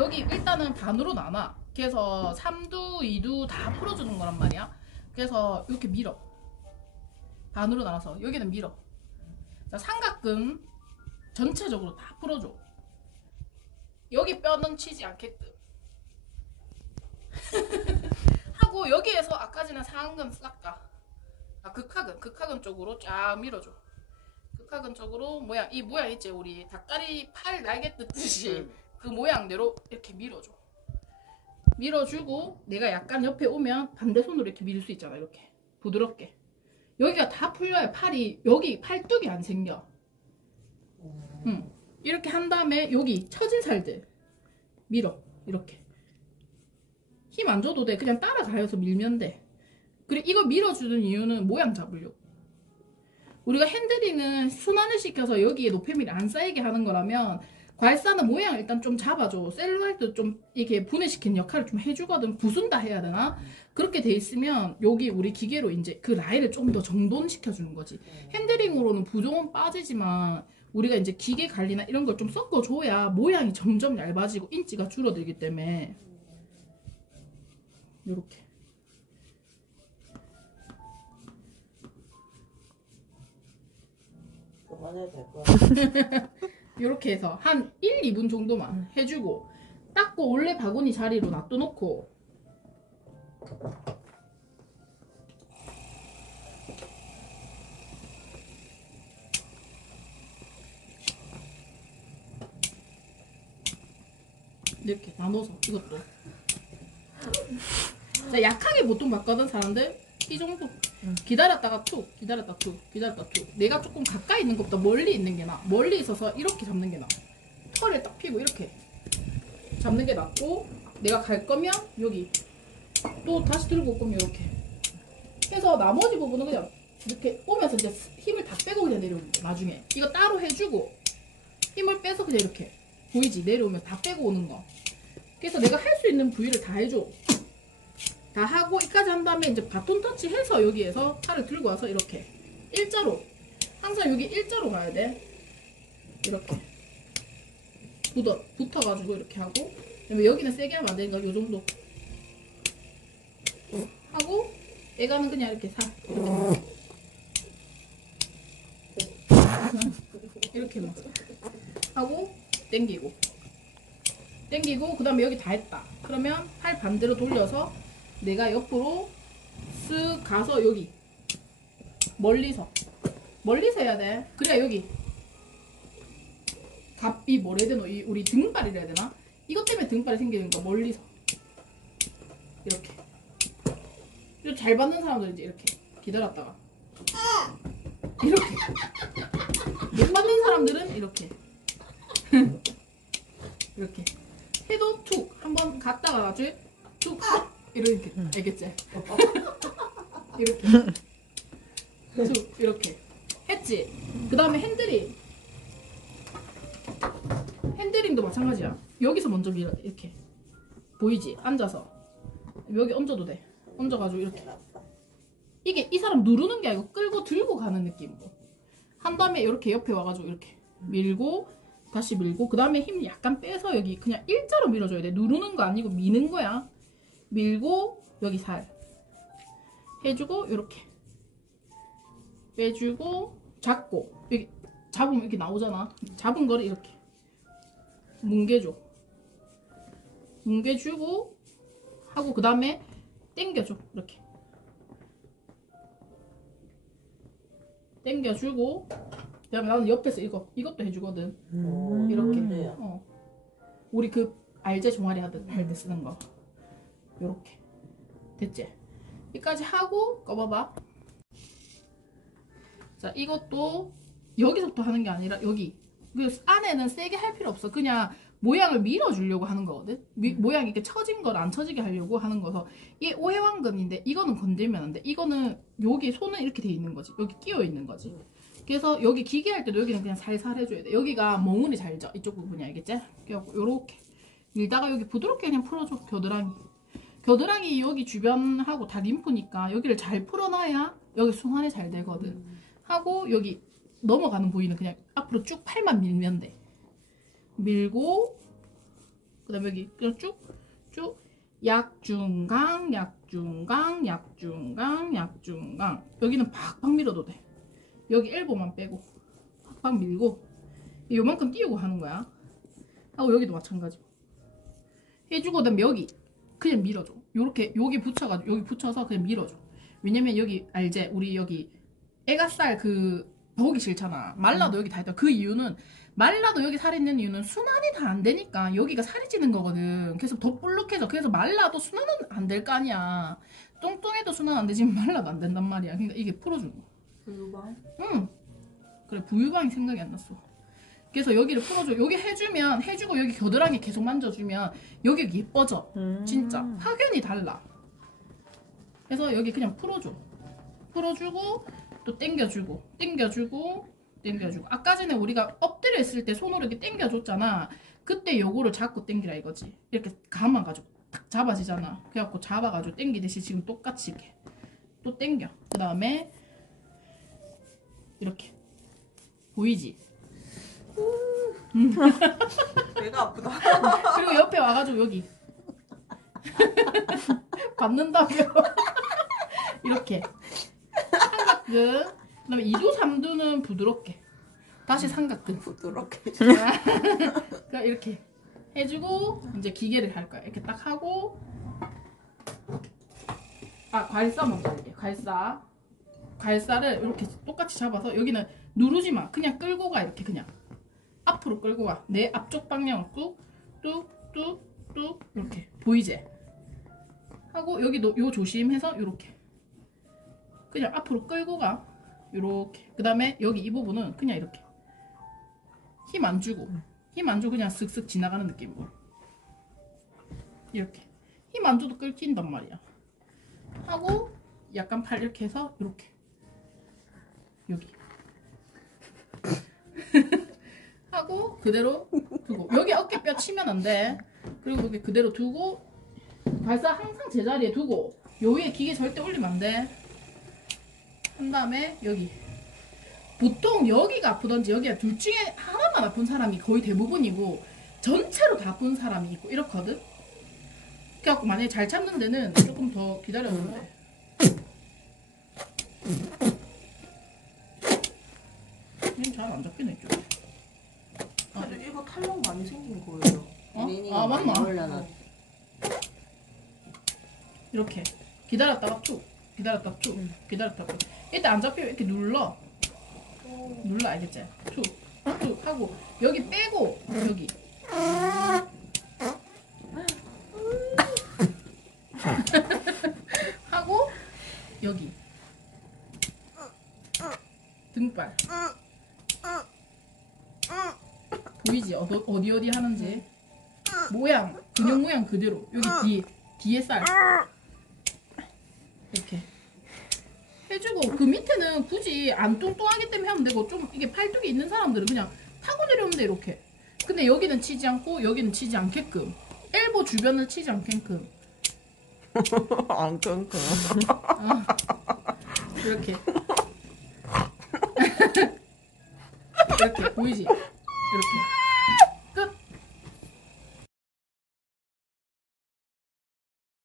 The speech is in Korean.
여기 일단은 반으로 나눠. 그래서 3두, 2두 다 풀어주는 거란 말이야. 그래서 이렇게 밀어. 반으로 나눠서 여기는 밀어. 자, 삼각근 전체적으로 다 풀어줘. 여기 뼈는 치지 않게끔 하고, 여기에서 아까 전에 상근 깎아. 극하근 쪽으로 쫙 밀어줘. 극하근 쪽으로 모양, 이 모양 있지, 우리 닭다리 팔 날개 뜯듯이 그 모양대로 이렇게 밀어줘. 밀어주고 내가 약간 옆에 오면 반대 손으로 이렇게 밀 수 있잖아. 이렇게 부드럽게. 여기가 다 풀려야 팔이, 여기 팔뚝이 안 생겨. 이렇게 한 다음에 여기 처진 살들 밀어. 이렇게 힘 안 줘도 돼. 그냥 따라가면서 밀면 돼. 그리고 이거 밀어주는 이유는 모양 잡으려고. 우리가 핸들링은 순환을 시켜서 여기에 노폐물이 안 쌓이게 하는 거라면, 괄사는 모양을 일단 좀 잡아줘. 셀룰라이트 좀 이렇게 분해시키는 역할을 좀 해주거든. 부순다 해야 되나? 그렇게 돼 있으면 여기 우리 기계로 이제 그 라인을 좀 더 정돈시켜주는 거지. 핸들링으로는 부종은 빠지지만 우리가 이제 기계 관리나 이런 걸 좀 섞어줘야 모양이 점점 얇아지고 인치가 줄어들기 때문에. 요렇게. 그만해도 될 거야. 이렇게 해서 한 1, 2분 정도만 해주고 닦고 원래 바구니 자리로 놔둬놓고, 이렇게 나눠서 이것도. 자, 약하게 보통 봤거든 사람들. 이 정도 기다렸다가 툭, 기다렸다 툭, 기다렸다 툭. 내가 조금 가까이 있는 것보다 멀리 있는 게 나아. 멀리 있어서 이렇게 잡는 게 나아. 털에 딱 피고 이렇게 잡는 게 낫고, 내가 갈 거면 여기 또 다시 들고 올 거면 이렇게 해서 나머지 부분은 그냥 이렇게 오면서 이제 힘을 다 빼고 그냥 내려오는 거. 나중에 이거 따로 해주고 힘을 빼서 그냥 이렇게 보이지? 내려오면 다 빼고 오는 거. 그래서 내가 할 수 있는 부위를 다 해줘. 다 하고 이까지 한 다음에 이제 바톤 터치 해서 여기에서 팔을 들고 와서 이렇게 일자로, 항상 여기 일자로 가야 돼. 이렇게 붙어가지고 이렇게 하고, 그다음에 여기는 세게 하면 안 되니까 요 정도 하고, 애가는 그냥 이렇게 이렇게 하고 당기고 그 다음에 여기 다 했다. 그러면 팔 반대로 돌려서 내가 옆으로 쓱 가서 여기 멀리서 해야 돼. 그래야 여기 이 뭐라 해야 되노? 이 우리 등발이라 해야 되나? 이것 때문에 등발이 생기는 거야. 멀리서 이렇게. 잘 받는 사람들은 이제 이렇게 기다렸다가 이렇게. 못 받는 사람들은 이렇게 이렇게 해도 툭 한번 갔다가 나중에 툭 이렇게. 알겠지? 이렇게 툭 이렇게 했지. 그 다음에 핸들링도 마찬가지야. 여기서 먼저 밀어. 이렇게 보이지? 앉아서 여기 얹어도 돼. 얹어가지고 이렇게. 이게 이 사람 누르는 게 아니고 끌고 들고 가는 느낌으로 한 다음에 이렇게 옆에 와가지고 이렇게 밀고 다시 밀고, 그 다음에 힘 약간 빼서 여기 그냥 일자로 밀어줘야 돼. 누르는 거 아니고 미는 거야. 밀고 여기 살 해주고 이렇게 빼주고 잡고, 여기 잡으면 이렇게 나오잖아. 잡은 거를 이렇게 뭉개주고 하고, 그 다음에 당겨줘. 이렇게 당겨주고, 그 다음에 나는 옆에서 이것도 해주거든. 이렇게. 우리 그 알제 종아리 할 때 쓰는 거. 요렇게 됐지? 여기까지 하고 꺼봐봐. 자, 이것도 여기서부터 하는 게 아니라 여기 그 안에는 세게 할 필요 없어. 그냥 모양을 밀어주려고 하는 거거든. 모양이 이렇게 처진 걸 안 처지게 하려고 하는 거서. 이게 오해왕근인데 이거는 건들면 안 돼. 이거는 여기 손은 이렇게 돼 있는 거지. 여기 끼어 있는 거지. 그래서 여기 기계할 때도 여기는 그냥 살살 해줘야 돼. 여기가 멍울이 잘 져. 이쪽 부분이. 알겠지? 요렇게 밀다가 여기 부드럽게 그냥 풀어줘. 겨드랑이 여기 주변하고 다 림프니까 여기를 잘 풀어놔야 여기 순환이 잘 되거든. 하고 여기 넘어가는 부위는 그냥 앞으로 쭉 팔만 밀면 돼. 밀고 그다음에 여기 그냥 쭉쭉 약중강 약중강 약중강 약중강. 여기는 팍팍 밀어도 돼. 여기 엘보만 빼고 팍팍 밀고 요만큼 띄우고 하는 거야. 하고 여기도 마찬가지고 해주고 그다음에 여기 그냥 밀어줘. 요렇게 여기 붙여가지고 여기 붙여서 그냥 밀어줘. 왜냐면 여기 알제 우리 여기 애가살 그 보기 싫잖아. 말라도 여기 다 있다. 그 이유는 말라도 여기 살이 있는 이유는 순환이 다 안 되니까 여기가 살이 찌는 거거든. 그래서 더 볼록해져. 그래서 말라도 순환은 안 될 거 아니야. 뚱뚱해도 순환 안 되지만 말라도 안 된단 말이야. 그러니까 이게 풀어주는 거야. 불방? 응. 그래 부유방이 생각이 안 났어. 그래서 여기를 풀어줘. 여기 해주고 여기 겨드랑이 계속 만져주면 여기가 예뻐져. 진짜 확연히 달라. 그래서 여기 그냥 풀어주고 또 당겨주고 아까 전에 우리가 엎드려 있을 때 손으로 이렇게 당겨줬잖아. 그때 요거를 잡고 당기라 이거지. 이렇게 감아가지고 딱 잡아지잖아. 그래갖고 잡아가지고 당기듯이 지금 똑같이 이렇게 또 당겨. 그 다음에 이렇게 보이지? 배가 아프다. 그리고 옆에 와가지고 여기 받는다며. 이렇게 삼각근. 그 다음에 2두 3두는 부드럽게 다시 삼각근. 부드럽게. 그러니까 이렇게 해주고 이제 기계를 할 거야. 이렇게 딱 하고 과일사 먼저 할게. 과일사를 이렇게 똑같이 잡아서 여기는 누르지 마. 그냥 끌고 가. 이렇게 그냥 앞으로 끌고 가. 내 앞쪽 방향으로 뚝뚝뚝뚝 이렇게 보이지? 하고 여기도 요 조심해서 이렇게 그냥 앞으로 끌고 가. 요렇게. 그 다음에 여기 이 부분은 그냥 이렇게 힘 안 주고 그냥 슥슥 지나가는 느낌으로 이렇게 힘 안 줘도 끌긴단 말이야. 하고 약간 팔 이렇게 해서 이렇게 여기 하고 그대로 두고 여기 어깨뼈 치면 안 돼. 그리고 여기 그대로 두고 발사 항상 제자리에 두고 요 위에 기계 절대 올리면 안 돼. 한 다음에 여기 보통 여기가 아프던지 여기가 둘 중에 하나만 아픈 사람이 거의 대부분이고 전체로 다 아픈 사람이 있고 이렇거든. 그래갖고 만약에 잘 참는 데는 조금 더 기다려주면 돼. 얘는 잘 안 잡히네 좀. 근데 이거 탄력 많이 생긴 거예요. 아 맞나? 올려놨. 이렇게 기다렸다가 툭 기다렸다가 툭 기다렸다가 툭. 일단 안 잡히면 이렇게 눌러 알겠지? 툭 하고 여기 빼고 여기 하고 여기 등발 보이지? 어디 하는지 모양 근육 모양 그대로 여기 뒤에 살 이렇게 해주고 그 밑에는 굳이 안 뚱뚱하기 때문에 하면 되고 좀 이게 팔뚝이 있는 사람들은 그냥 타고 내려오면 돼 이렇게. 근데 여기는 치지 않고 여기는 치지 않게끔 엘보 주변을 치지 않게끔 안 끙끙. 이렇게 이렇게 보이지? 이렇게